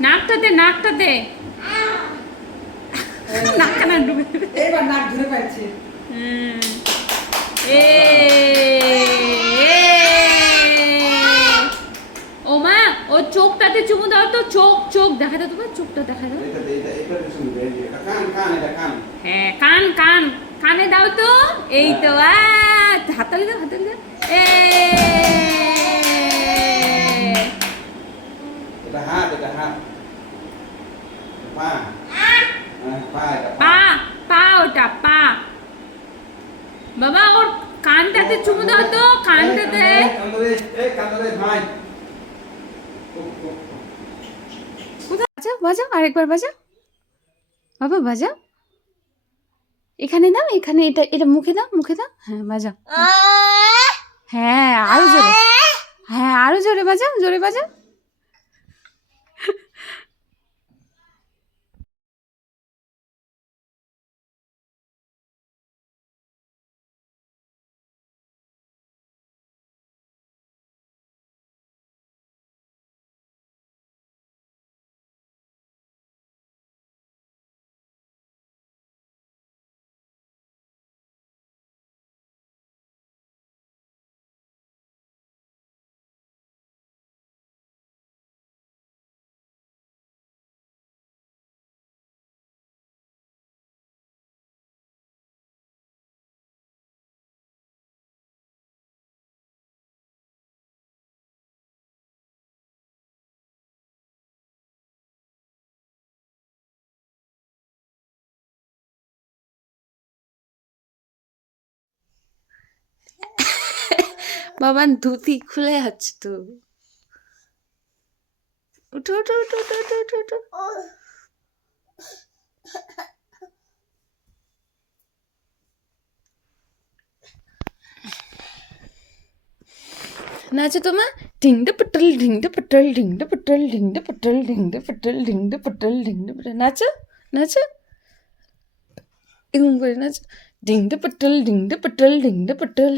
নাকটাতে নাকটাতে নাকখানা ডুবে এবার নাক ধরে পাচ্ছে এ এ। ও মা ও চোখটাতে চুমু দাও তো চোখ চোখ। দেখা দাও তোমার চোখটা দেখা দাও দে, দে হ্যাঁ কান কান। কানে দাও তো। এই তো আ হাতালি দাও হাতালি দাও। এ এটা হাত এটা হাত পা হ্যাঁ, পা পা ওটা পা। বাবা ওর কানটাতে চুমু দাও তো কানটাতে। বাজাও বাজাও আরেকবার বাজাও। বাবা বাজাও। এখানে দাও এখানে এটা এটা মুখে দাও মুখে দাও। হ্যাঁ বাজাও। হ্যাঁ আরও জোরে। হ্যাঁ আরও জোরে বাজাও জোরে বাজাও। বাবা ধুতি খুলে যাচ্ছে তো উঠো উঠো উঠো উঠো উঠো উঠো উঠো নাচো তোমা ঢিংড পটল ঢিংড পটল ঢিংড পটল ঢিংড পটল ঢিংড পটল ঢিংড পটল ঢিংড পটল নাচো নাচো এরকম করে নাচো ঢিংড পটল ঢিংড পটল ঢিংড পটল